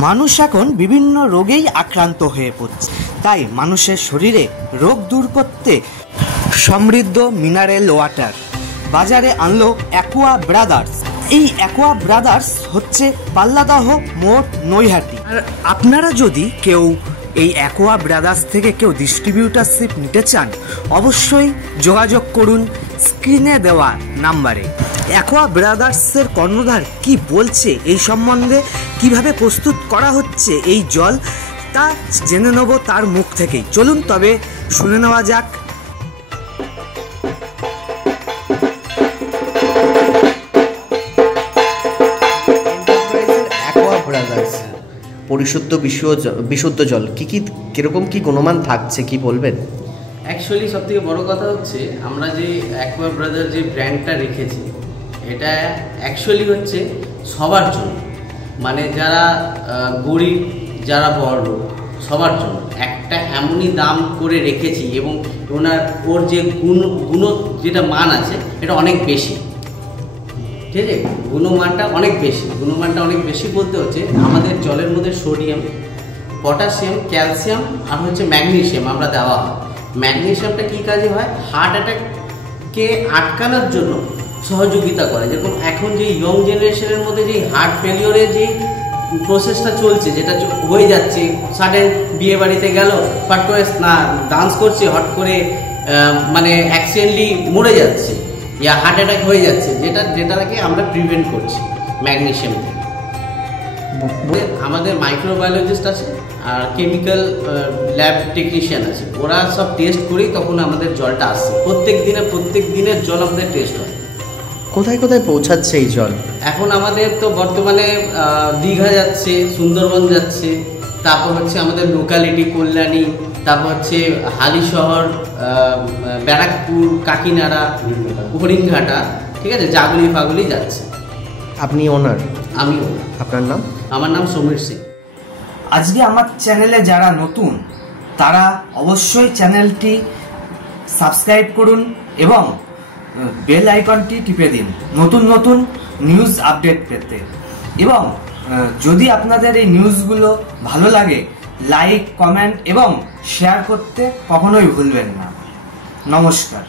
মানুষ এখন বিভিন্ন রোগেই আক্রান্ত হয়ে পড়ছে, তাই মানুষের শরীরে রোগ দূর করতে সমৃদ্ধ মিনারেল ওয়াটার বাজারে আনলো অ্যাকোয়া ব্রাদার্স। এই অ্যাকোয়া ব্রাদার্স হচ্ছে পাল্লাদাহ মোড়, নৈহাটি। আর আপনারা যদি কেউ এই অ্যাকোয়া ব্রাদার্স থেকে কেউ ডিস্ট্রিবিউটারশিপ নিতে চান, অবশ্যই যোগাযোগ করুন স্ক্রিনে দেওয়া নাম্বারে। অ্যাকোয়া ব্রাদার্সের কর্ণধার কি বলছে এই সম্বন্ধে, কিভাবে প্রস্তুত করা হচ্ছে এই জল, তা জেনে নেব তার মুখ থেকেই। চলুন তবে শুনে নেওয়া যাক। অ্যাকোয়া ব্রাদার্স পরিশুদ্ধ বিশুদ্ধ জল কিরকম কি গুণমান থাকছে কি বলবেন? অ্যাকচুয়ালি সবথেকে বড় কথা হচ্ছে আমরা যে অ্যাকোয়া ব্রাদার যে ব্র্যান্ডটা রেখেছি, এটা অ্যাকচুয়ালি হচ্ছে সবার জন্য, মানে যারা গরিব যারা বড়লোক সবার জন্য একটা এমনই দাম করে রেখেছি। এবং ওর যে গুণ যেটা মান আছে এটা অনেক বেশি, ঠিক আছে? গুণমানটা অনেক বেশি বলতে হচ্ছে আমাদের জলের মধ্যে সোডিয়াম, পটাশিয়াম, ক্যালসিয়াম আর হচ্ছে ম্যাগনেসিয়াম আমরা দেওয়া হয়। ম্যাগনেসিয়ামটা কী কাজে হয়? হার্ট অ্যাটাককে আটকানোর জন্য সহযোগিতা করে। যেরকম এখন যে ইয়ং জেনারেশনের মধ্যে যে হার্ট ফেলিওরের যে প্রসেসটা চলছে, যেটা হয়ে যাচ্ছে, সাডেন বিয়ে বাড়িতে গেল, হট করে ডান্স করছে, হট করে মানে অ্যাক্সিডেন্টলি মরে যাচ্ছে, ইয়া হার্ট অ্যাটাক হয়ে যাচ্ছে, যেটাকে আমরা প্রিভেন্ট করছি ম্যাগনেসিয়াম থেকে। আমাদের মাইক্রোবায়োলজিস্ট আছে আর কেমিক্যাল ল্যাব টেকনিশিয়ান আছে, ওরা সব টেস্ট করেই তখন আমাদের জলটা আসছে। প্রত্যেক দিনের জল আমাদের টেস্ট হয়। কোথায় কোথায় পৌঁছাচ্ছে এই জল? এখন আমাদের তো বর্তমানে দীঘা যাচ্ছে, সুন্দরবন যাচ্ছে, তারপর হচ্ছে আমাদের লোকালিটি কল্যাণী, তারপর হচ্ছে হালিশহর, ব্যারাকপুর, কাকিনাড়া, হরিণঘাটা, ঠিক আছে, জাগুলি ফাগুলি যাচ্ছে। আপনি ওনার? আমি ওনার। আপনার নাম? আমার নাম সমীর সিং। আজকে আমার চ্যানেলে যারা নতুন তারা অবশ্যই চ্যানেলটি সাবস্ক্রাইব করুন এবং বেল আইকনটি টিপে দিন নতুন নতুন নিউজ আপডেট পেতে। এবং যদি আপনাদের এই নিউজগুলো ভালো লাগে, লাইক, কমেন্ট এবং শেয়ার করতে কখনোই ভুলবেন না। নমস্কার।